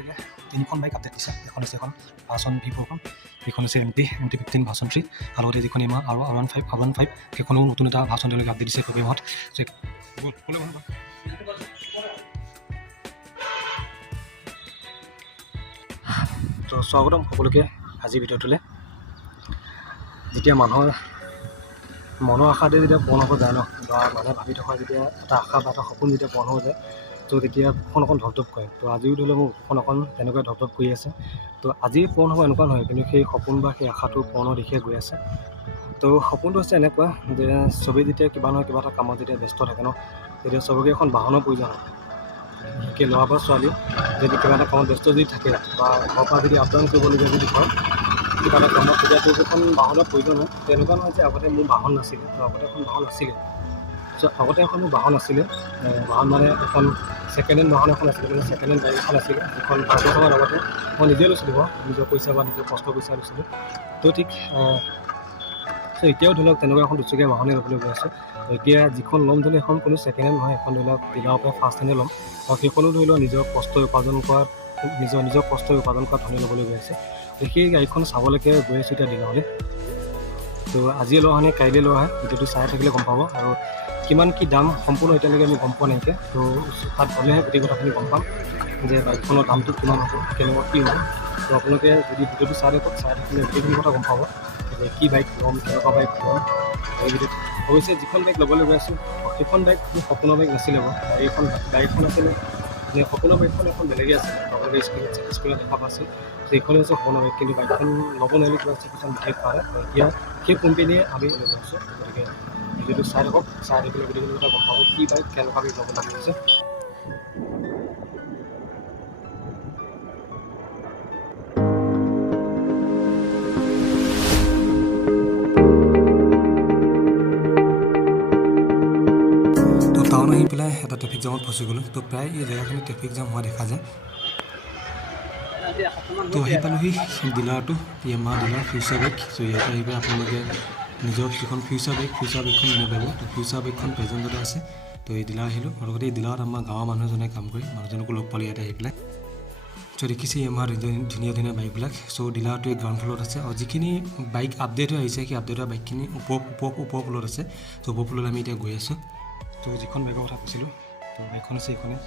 একেলগে তিনিখন bike update দিছে। এখন হৈছে এখন ভাৰ্চন V4খন, এইখন হৈছে MT-15 ভাৰ্চন 3, আৰু লগতে যিখন ইমাৰ আৰু R15 সেইখনো নতুন এটা ভাৰ্চন তেওঁলোকে আপডেট দিছে ফেব্ৰুৱাৰী মাহত। তো স্বাগতম সকলোকে আজি ভিডিঅ'টোলৈ। যেতিয়া মানুহৰ মনৰ আশাতে যেতিয়া পূৰণ হ'ব যায় ন, বা মানুহে ভাবি থকা যেতিয়া এটা আশা বা এটা সপোন যেতিয়া পূৰণ হ'ব যায়, তো তেতিয়া বুকুখন অকণ ধপধপ কৰে। তো আজিও ধৰি লওক মোৰ বুকুখন অকণ তেনেকৈ ধপধপ কৰি আছে। তো আজি পূৰণ হ'ব এনেকুৱা নহয়, কিন্তু সেই সপোন বা সেই আশাটো পূৰণৰ দিশে গৈ আছে। তো সপোনটো হৈছে এনেকুৱা যে চবেই যেতিয়া কিবা নহয় কিবা এটা কামত যেতিয়া ব্যস্ত থাকে ন, তেতিয়া চবকে এখন বাহনৰ প্ৰয়োজন হয়। বিশেষকৈ ল'ৰা বা ছোৱালী যদি কিবা এটা কামত ব্যস্ত যদি থাকে, বা ঘৰৰ পৰা যদি আপ ডাউন কৰিবলগীয়া যদি হয় কিবা এটা কামত, তেতিয়া তোৰ এখন বাহনৰ প্ৰয়োজন হয়। তেনেকুৱা নহয় যে আগতে মোৰ বাহন নাছিলে, তো আগতে এখন বাহন আছিলে। আগতে এখন মোৰ বাহন আছিলে, বাহন মানে এখন ছেকেণ্ড হেণ্ড বাহন এখন আছিলে, কিন্তু ছেকেণ্ড হেণ্ড বাইক এখন আছিলে, যিখন ভাৰতৰ লগতে মই নিজে লৈছিলোঁ বাৰু, নিজৰ পইচা বা নিজৰ কষ্ট পইচা লৈছিলোঁ। তো ঠিক এতিয়াও ধৰি লওক তেনেকুৱা এখন দুচকীয়া বাহনেই ল'বলৈ গৈ আছোঁ। এতিয়া যিখন ল'ম ধৰি লওক এখন কোনো ছেকেণ্ড হেণ্ড নহয়, এখন ধৰি লওক ডিলাৰৰ পৰা ফাৰ্ষ্ট হেণ্ডে ল'ম, আৰু সেইখনো ধৰি লওক নিজৰ কষ্টই উপাৰ্জন কৰা ধৰণে ল'বলৈ গৈ আছে। সেই গাড়ীখন চাবলৈকে গৈ আছোঁ এতিয়া ডিলাৰলৈ। তো আজিয়ে লোৱা হয়নে কাইলৈ লোৱা হয়, ভিডিঅ'টো চাই থাকিলে গম পাব। আৰু কিমান কি দাম সম্পূৰ্ণ এতিয়ালৈকে আমি গম পোৱা নাইকিয়া। তো তাত গ'লেহে গোটেই কথাখিনি গম পাম যে বাইকখনৰ দামটো কিমান হ'ব, কেনেকুৱা কি হ'ব। তো আপোনালোকে যদি ভিডিঅ'টো চাই থাকিলে গোটেইখিনি কথা গম পাব যে কি বাইক ল'ম, কেনেকুৱা বাইক ল'ম। ভিডিঅ'ত অৱশ্যে যিখন বাইক ল'বলৈ গৈ আছোঁ সেইখন বাইক মোৰ সপোনৰ বাইক নাছিলে বাৰু। এইখন বাইকখন আছিলে যে সপোনৰ বাইকখন এখন বেলেগেই আছিলে, আপোনালোকে স্কুলত দেখা পাইছিল। সেইখনে হৈছে সপোনৰ বাইক, কিন্তু বাইকখন ল'ব নোৱাৰিলে কিবা কিছুমান বিশেষ কাৰণে। এতিয়া সেই কোম্পেনীয়ে আমি লৈ আছোঁ। গতিকে ভিডিঅ'টো চাই থাকক, চাই থাকিলে গোটেইখিনি কথা গম পাব কি বাইক কেনেকুৱা বাইক ল'ব লাগি আছে। টাউন আহি পেলাই এটা ট্ৰেফিক জামত ফচি গ'লোঁ। তো প্ৰায় এই জেগাখিনি ট্ৰেফিক জাম হোৱা দেখা যায়। তো আহি পালোহি ডিলাৰটো, য়ামাহা ডিলাৰ ফিউচাৰ বাইক। চ' ইয়াতে আহি পেলাই আপোনালোকে নিজৰ যিখন ফিউচাৰ বাইকখন কিনিব পাৰিব। তো ফিউচাৰ বাইকখন প্ৰেজেণ্টতে আছে। তো এই ডিলাৰ আহিলোঁ, আৰু লগতে এই ডিলাৰত আমাৰ গাঁৱৰ মানুহ এজনে কাম কৰি, মানুহজনকো লগ পালোঁ ইয়াতে আহি পেলাই। চ' দেখিছে য়ামাহাৰ ধুনীয়া ধুনীয়া বাইকবিলাক। চ' ডিলাৰটো এই গ্ৰাউণ্ড ফ্ল'ৰত আছে, আৰু যিখিনি বাইক আপডেট হৈ আহিছে সেই আপডেট হোৱা বাইকখিনি ওপৰ ফ্ল'ৰত আছে। চ' ওপৰ ফ্ল'ৰত আমি এতিয়া গৈ আছোঁ। তো যিখন বাইকৰ কথা কৈছিলোঁ, তো বাইকখন আছে এইখনে।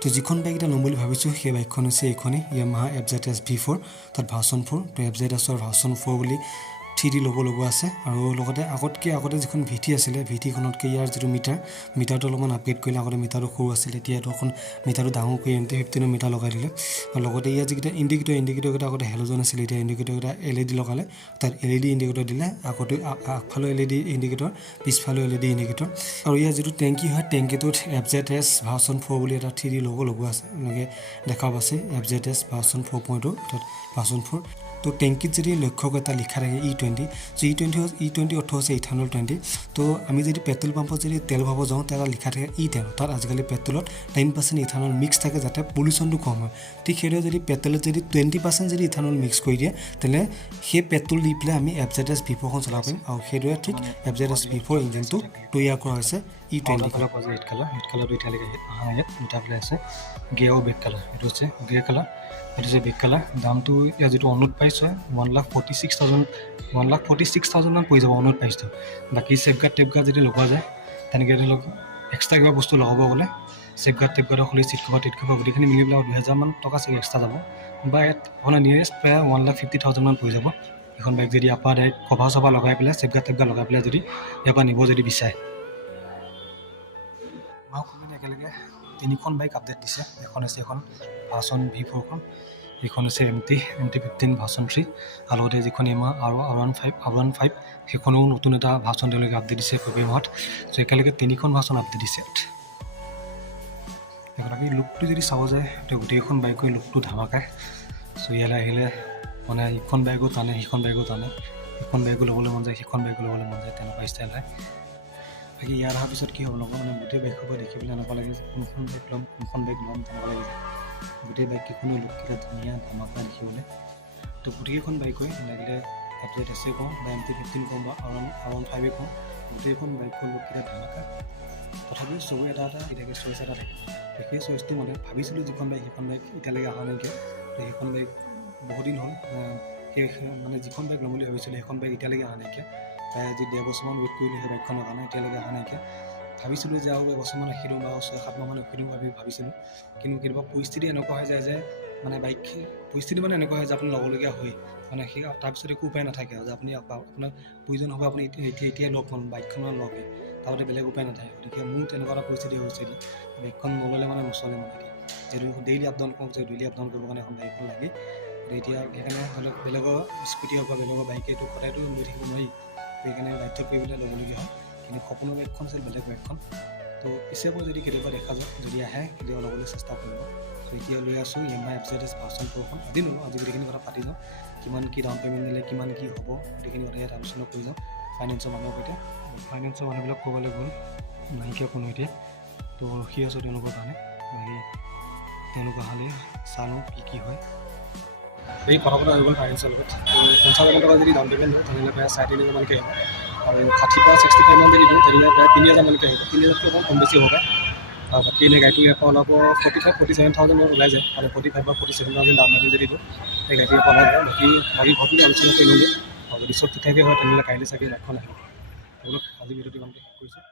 তো যিখন বাইক এতিয়া ল'ম বুলি ভাবিছোঁ সেই বাইকখন হৈছে এইখনেই, য়ামাহা FZS V4, তাত ভাৰ্চন 4। তো FZSৰ ভাৰ্চন 4 বুলি 3D ল'ব লগা আছে। আৰু লগতে আগতে যিখন VT আছিলে, VTখনতকৈ ইয়াৰ যিটো মিটাৰটো অলপমান আপগ্ৰেড কৰিলে। আগতে মিটাৰটো সৰু আছিলে, এতিয়া এইটো এখন মিটাৰটো ডাঙৰ কৰি MT-15 মিটাৰ লগাই দিলে। আৰু লগতে ইয়াৰ যিকেইটা ইণ্ডিকেটৰকেইটা আগতে হেল'জন আছিলে, এতিয়া ইণ্ডিকেটৰকেইটা LED লগালে। তাত LED ইণ্ডিকেটৰ দিলে, আগতে আগফালেও LED ইণ্ডিকেটৰ, পিছফালেও LED ইণ্ডিকেটৰ। আৰু ইয়াৰ যিটো টেংকি হয়, টেংকিটোত FZS ভাৰ্চন 4 বুলি এটা 3D ল'ব লগা আছে। এনেকৈ দেখা পাইছে FZS ভাৰ্চন 4.0, তাত ভাৰ্চন 4। তো টেংকিত যদি লক্ষ্য কৰি এটা লিখা থাকে E20, চ' E20 অৰ্থ হৈছে ইথানল 20। তো আমি যদি পেট্ৰল পাম্পত যদি তেল ভৰাব যাওঁ, তাত লিখা থাকে E10। তাত আজিকালি পেট্ৰলত 10% ইথানল মিক্স থাকে, যাতে পলিউশ্যনটো কম হয়। ঠিক সেইদৰে যদি পেট্ৰলত যদি 20% যদি ইথানল মিক্স কৰি দিয়ে, তেনে সেই পেট্ৰল দি পেলাই আমি FZS V4খন চলাব পাৰিম। আৰু সেইদৰে ঠিক FZS V4 ইঞ্জিনটো তৈয়াৰ কৰা হৈছে E20 কালাৰ। ৰেড কালাৰটো এতিয়ালৈকে অহা নাই। ইয়াত দুটা কালাৰ আছে, গ্ৰে আৰু বেক কালাৰ। এইটো হৈছে গ্ৰে কালাৰ, এইটো হৈছে বেক কালাৰ। দামটো ইয়াৰ যিটো অনৰোড প্ৰাইচ হয় 1,46,000 মান পৰি যাব অনৰোড প্ৰাইচটো। বাকী টেপগাৰ্ড যদি লগোৱা যায়, তেনেকৈ ধৰি লওক এক্সট্ৰা কিবা বস্তু লগাব গ'লে টেপগাৰ্ডৰ খুলি চিট কভাৰ গোটেইখিনি মিলি পেলাই 2,000 মান টকা চাগে এক্সট্ৰা যাব। বা ইয়াত আপোনাৰ নিয়েৰেষ্ট প্ৰায় 1,50,000 মান পৰি যাব এখন বাইক, যদি আপোনাৰ ডাইৰেক্ট কভাৰ লগাই পেলাই টেপগাৰ্ড লগাই পেলাই যদি ইয়াৰ পৰা নিব যদি বিচাৰে। আমাৰ কোম্পানীয়ে একেলগে তিনিখন বাইক আপডেট দিছে। এখন হৈছে এখন ভাৰ্চন V4খন, এইখন হৈছে MT-15 ভাৰ্চন 3, আৰু লগতে যিখন ইমাৰ আৰু R15 সেইখনো নতুন এটা ভাৰ্চন তেওঁলোকে আপডেট দিছে ফেব্ৰুৱাৰী মাহত। চ' একেলগে তিনিখন ভাৰ্চন আপডেট দিছে। বাকী লুকটো যদি চাব যায়, তো গোটেইখন বাইকৰ লুকটো ধামাকায়। চ' ইয়ালৈ আহিলে মানে ইখন বাইকো টানে, সিখন বাইকো টানে, ইখন বাইকো ল'বলৈ মন যায়, সিখন বাইকো ল'বলৈ মন যায়, তেনেকুৱা ষ্টাইল হয়। বাকী ইয়াত অহাৰ পিছত কি হ'ব লগা, মানে গোটেই বাইকৰ পৰা দেখি পেলাই এনেকুৱা লাগে যে কোনখন বাইক ল'ম তেনেকুৱা লাগি যায়। গোটেই বাইককেইখনো লুককেইটা ধুনীয়া ধামাকা দেখিবলৈ। তো গোটেইকেইখন বাইকৈ লাগিলে FZS কওঁ বা MT-15 কওঁ বা R15 কওঁ, গোটেইখন বাইকৰ লুককেইটা ধামাকা। তথাপিও চবৰে এটা এতিয়ালৈকে চইচ এটা থাকে। সেই চইচটো মানে ভাবিছিলোঁ যিখন বাইক সেইখন বাইক এতিয়ালৈকে অহা নাইকিয়া। তো সেইখন বাইক বহুদিন হ'ল, সেই মানে যিখন বাইক ল'ম বুলি ভাবিছিলোঁ সেইখন বাইক এতিয়ালৈকে অহা নাইকিয়া। প্ৰায় আজি 1.5 বছৰমান ৱেইট কৰিলোঁ সেই বাইকখনৰ কাৰণে, এতিয়ালৈকে অহা নাইকিয়া। ভাবিছিলোঁ যে আৰু এবছৰমান ৰাখি দিওঁ বা 6-7 মাহমান ৰাখি দিওঁ ভাবিছিলোঁ, কিন্তু কেতিয়াবা পৰিস্থিতি এনেকুৱা হৈ যায় যে মানে বাইক পৰিস্থিতি মানে এনেকুৱা হয় যে আপুনি ল'বলগীয়া হয়, মানে সেই তাৰপিছত একো উপায় নাথাকে আৰু যে আপুনি আপোনাৰ প্ৰয়োজন হ'ব আপুনি এতিয়াই লওক, বাইকখন লওকে, তাৰপৰা বেলেগ উপায় নাথাকে। গতিকে মোৰ তেনেকুৱা এটা পৰিস্থিতি হৈছে এতিয়া, বাইকখন নল'লে মানে নচলে মানে এতিয়া, যিহেতু ডেইলি আপ ডাউন কৰোঁ, যে ডেইলি আপ ডাউন কৰিবৰ কাৰণে এখন বাইকখন লাগে। এতিয়া সেইকাৰণে ধৰি লওক বেলেগৰ স্কুটি হওক বা বেলেগৰ বাইকেটো সদায়তো লৈ থাকিব নোৱাৰি, সেইকাৰণে বাধ্য কৰিবলৈ ল'বলগীয়া হয়। কিন্তু সপোনৰ বাইকখন আছিল বেলেগ বাইকখন। তো পিছে পৰ যদি কেতিয়াবা দেখা যায়, যদি আহে কেতিয়াবা ল'বলৈ চেষ্টা কৰিব। তো এতিয়া লৈ আছোঁ Yamaha FZS ভাৰ্চন 4খন। আজি নলওঁ, আজি গোটেইখিনি কথা পাতি যাওঁ, কিমান কি ডাউন পে'মেণ্ট দিলে কিমান কি হ'ব, গোটেইখিনি কথা ইয়াত আলোচনা কৰি যাওঁ ফাইনেন্সৰ মানুহৰ সৈতে। ফাইনেন্সৰ মানুহবিলাক ক'বলৈ গ'ল নাইকিয়া কোনো এতিয়া, তো ৰখি আছোঁ তেওঁলোকৰ কাৰণে। বাকী তেওঁলোক অহালৈ চাওঁ কি হয়। এই কথা পতা হৈ গ'ল ফাইনেন্সৰ লগত। 50,000 টকা যদি ডাউন পে'মেণ্ট দিওঁ তেনেহ'লে প্ৰায় 3.5 মানকৈ আহিব, আৰু 60 বা 65 মান যদি দিওঁ তেনেহ'লে প্ৰায় 3,000 মানকৈ আহিব। 3,000তকৈ অকণ কম বেছি হ'ব পাৰে। আৰু বাকী এনেই গাড়ীটো ইয়াৰ পৰা ওলাব 47,000 ওলাই যায়, আৰু 45 বা 47,000 ডাউন পে'মেণ্ট যদি দিওঁ সেই গাড়ীটো ইয়াৰ পৰা ওলাই যাব। বাকী ঘৰটো আলোচনা কৰি ল'লোঁ, আৰু যদি চব ঠিক ঠাকেই হয় তেনেহ'লে কাইলৈ চাগে বাইকখন আহিব। তেওঁলোক আজি ভিডিঅ'টো ইমানতে কৰিছোঁ।